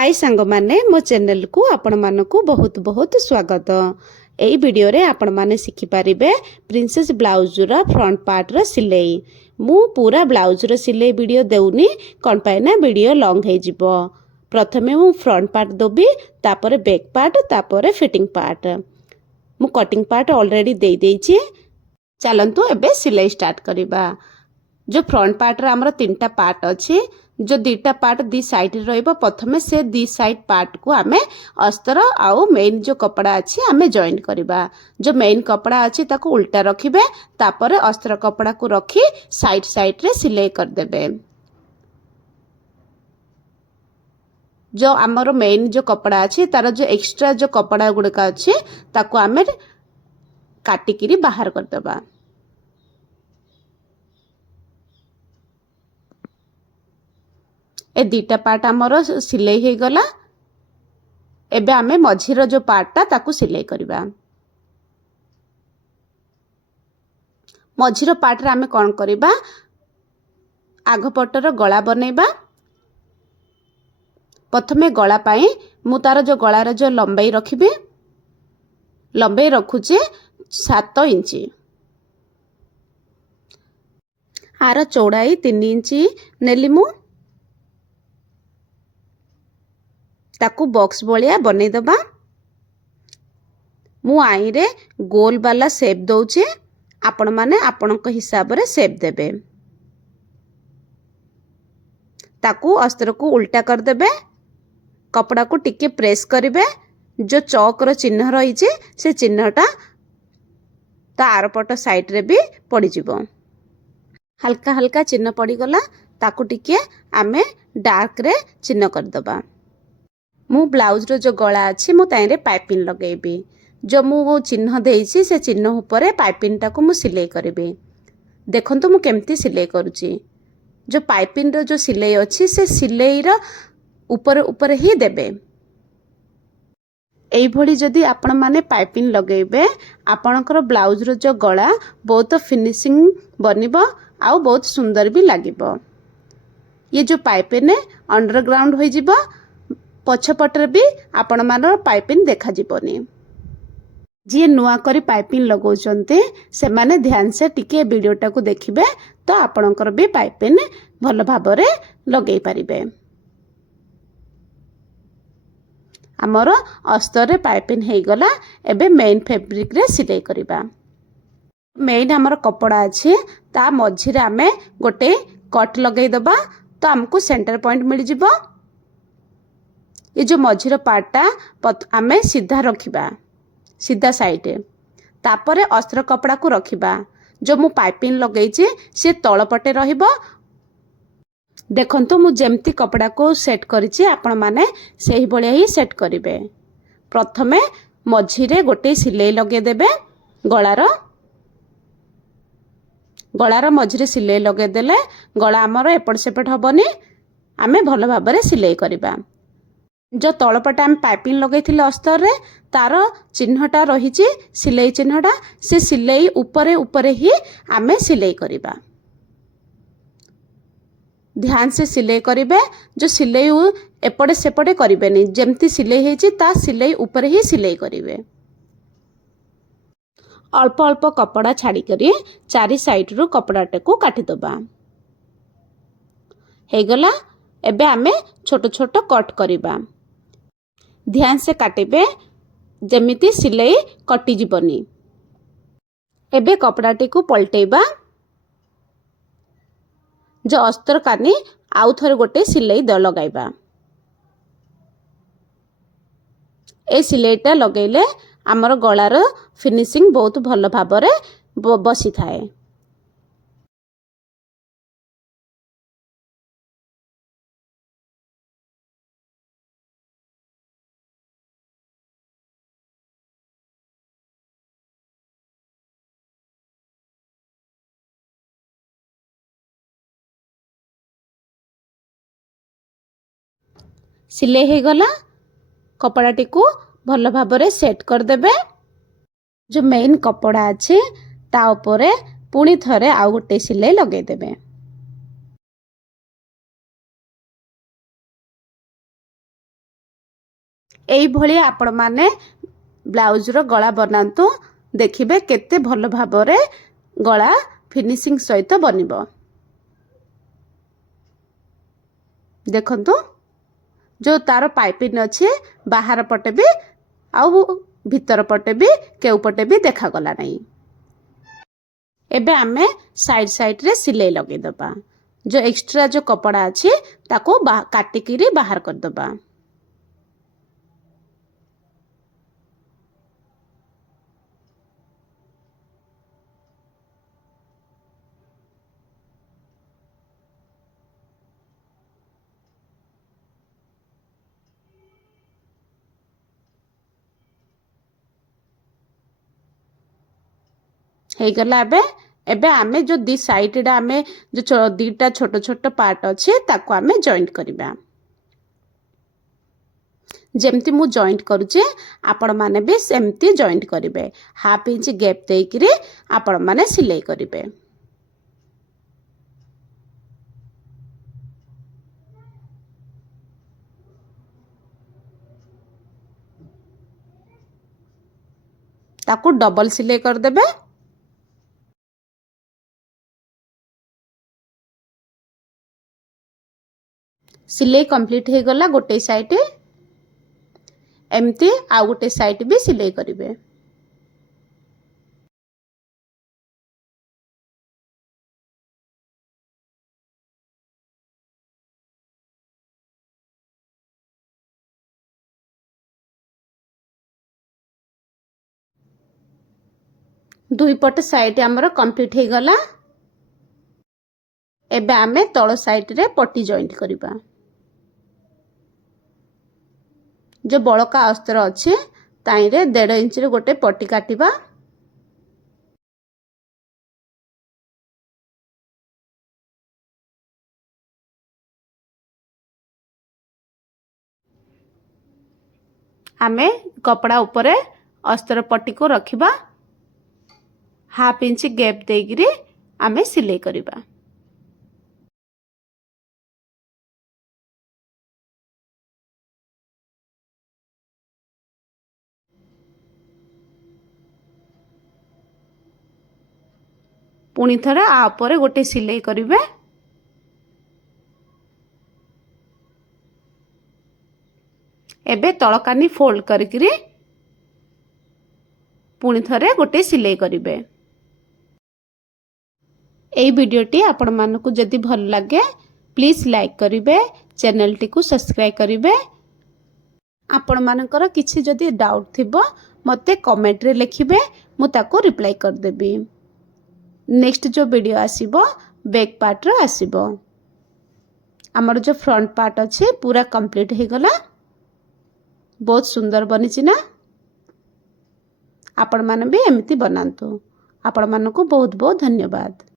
हाय सांग माने मो चैनल को आपण मानकु बहुत बहुत स्वागत। एई वीडियो रे आपण माने सिखि पारिबे प्रिंसेस ब्लाउज रो फ्रंट पार्ट रो सिलाई। मु पूरा ब्लाउज रो सिलाई वीडियो देउनी कोन पाए ना वीडियो लॉन्ग हे जिवो। प्रथमे मु फ्रंट पार्ट दोबी तापरे बैक पार्ट तापरे फिटिंग पार्ट। मु कटिंग पार्ट ऑलरेडी दे देछि। चलंतु एबे सिलाई स्टार्ट करिबा। जो फ्रंट पार्ट रे हमर तीनटा पार्ट अछि, जो दीटा पार्ट दी साइड रहिबो प्रथमे से दी साइड पार्ट को आमे अस्तर आउ मेन जो कपड़ा अछि आमे जॉइन करिबा। जो मेन कपड़ा अछि ताको उल्टा रखिबे, तापरे अस्तर कपड़ा को रखी साइड साइड रे सिलाई कर देबे। जो हमर मेन जो कपड़ा अछि तार जो एक्स्ट्रा जो कपड़ा गुडका अछि ताको आमे काटी किरी बाहर कर देबा। ए दीटा पार्ट आमर सिलाई हे गला। एबे आमे मझीर जो पार्टटा ताकू सिलाई करिबा। मझीर पार्ट रे आमे कोन करिबा, आग पटर गला बनेबा। प्रथमे गला पाई मु तार जो गलार जो लंबाई रखिबे, लंबाई रखुचे 7 इंची, आर चौड़ाई 3 इंची नेली मु। ताकू बॉक्स बलिया बने दबा। मु आई रे गोल वाला शेप दउचे, आपण माने आपण को हिसाब रे शेप देबे। ताकू अस्त्र को उल्टा कर देबे, कपड़ा को टिके प्रेस करिबे। जो चौक रो चिन्ह रही छे से चिन्हटा ता आरपट साइड रे भी पड़ी जिवो। हल्का हल्का चिन्ह पड़ी गला, ताकू टिके आमे डार्क रे चिन्ह कर दबा। मु ब्लाउज रो जो गला अछि मु ताइरे पाइपिंग लगेबी। जो मु चिन्ह देइछि से चिन्ह ऊपर पाइपिंग टाको मु सिलाई करबी। देखंतु मु केमती सिलाई करूची। जो पाइपिंग रो जो सिलाई अछि से सिलाई रो ऊपर ऊपर ही देबे। एई भली जदी आपण माने पाइपिंग लगेबे, आपणकर ब्लाउज रो जो गला बहुत फिनिशिंग बनिबो आ बहुत सुंदर भी लागिबो। ये जो पाइपिंग अंडरग्राउंड होई जिवो, पछपटर भी आपण मानर पाइपिंग देखा जिवोनी। जी नुआ करी पाइपिंग लगौचंते से माने ध्यान से टिके वीडियोटा को देखिबे, तो आपणकर भी पाइपिंग भल भाबरे लगेई पारिबे। आमर अस्तर रे पाइपिंग हेई गला। एबे मेन फैब्रिक रे सिलाई करिबा। मेन हमर कपड़ा अछि, ता मझी रे आमे गोटे कट लगेई दबा, तो हमको सेंटर पॉइंट मिल जिवो। ये जो मझीर पार्टटा आमे सीधा रखिबा, सीधा साइड। तापरे अस्त्र कपड़ा को रखिबा। जो मु पाइपिंग लगेइछि से तळ पटे रहिबो। देखंतु मु जेमती कपड़ा को सेट करिछि, आपण माने सेही बळिया ही सेट करिवे। प्रथमे मझीरे गोटे सिलाई लगे देबे। गଳାର मझीरे सिलाई लगे देले गळा हमर एपट सेपट हबनी। आमे भल भाबरे सिलाई करिबा। जो तळपटा हम पाइपिंग लगेइथिले अस्तर रे, तार चिन्हटा रहिछि सिलाई चिन्हटा, से सिलाई ऊपरे ऊपरे ही आमे सिलाई करिबा। ध्यान से सिलाई करिबे। जो सिलाई एपटे सेपटे करिबेनी, जेमती सिलाई हेछि ता सिलाई ऊपरे ही सिलाई करिवे। अल्प अल्प कपड़ा छाड़ी करी चारि साइड रो कपड़ाटे को काटी दबा। हे गला। एबे आमे छोट छोट कट करिबा। ध्यान से काटिबे, जेमिति सिलाई कटि जिवनी। एबे कपड़ाटी को पलटेबा। जो अस्तर कानी आउ थरे गोटे सिलाई लगाइबा। ए सिलाईटा लगेले आमर गଳାर फिनिशिंग बहुत भल भाबरे बसी थाए। सिलाई हे गला। कपड़ाटी को भल भाबरे सेट कर देबे। जो मेन कपड़ा अछि ता ऊपर पुणी थरे आउ गोटे सिलाई लगे देबे। एई भली आपण माने ब्लाउज रो गला बनातु देखिबे केते भल भाबरे गला फिनिशिंग सहित बनिबो। देखंतु जो तार पाइपिंग अच्छे बाहर पटे भी आउ भीतर पटे भी केउ पटे भी देखा गला नहीं। एबे आमे साइड साइड रे सिलाई लगे दबा। जो एक्स्ट्रा जो कपड़ा अच्छे ताको काटिकी बाहर कर दबा। हे गला एबे आमे जो दी साइड डा आमे जो दीटा छोट छोट पार्ट अच्छे ताको आमे जॉइंट करबा। जेमती मु जॉइंट करूचे आपण माने भी सेमती जॉइंट करिवे। हाफ इंच गैप देइकरी आपण माने सिलाई करिवे। ताको डबल सिलाई कर देबे। सिलाई कंप्लीट हे गला गोटे साइड एमती आ गोटे साइड भी सिलाई करिवे। दुई पट साइड आमर कंप्लीट हे गला। एबे आमे तळ साइड रे पट्टी जॉइंट करिबा। जो बड़का अस्तर अच्छे ताई रे 1.5 इंच रे गोटे पट्टी काटिबा। आमे कपड़ा उपरे अस्तर पट्टी को रखिबा। हाफ इंच गैप देगिरी आमे सिलाई करिबा। पुणी थरे आ उपरे गोटे सिलाई करिवे। एबे तळकानी फोल्ड करिकरी पुणी थरे गोटे सिलाई करिवे। एई वीडियोटी आपण मानकु जदि भल लागे प्लीज लाइक करिवे, चैनल टी को सब्सक्राइब करिवे। आपण मानकर किछि जदि डाउट थिबो मते कमेंट रे लिखिबे, मु ताको रिप्लाई कर देबी। नेक्स्ट जो वीडियो आसीबो बैक पार्ट रो आसीबो। हमर जो फ्रंट पार्ट अछि पूरा कंप्लीट हे गला। बहुत सुंदर बनिछि ना। आपण माने भी एमिति बनांतु। आपण मानको बहुत बहुत धन्यवाद।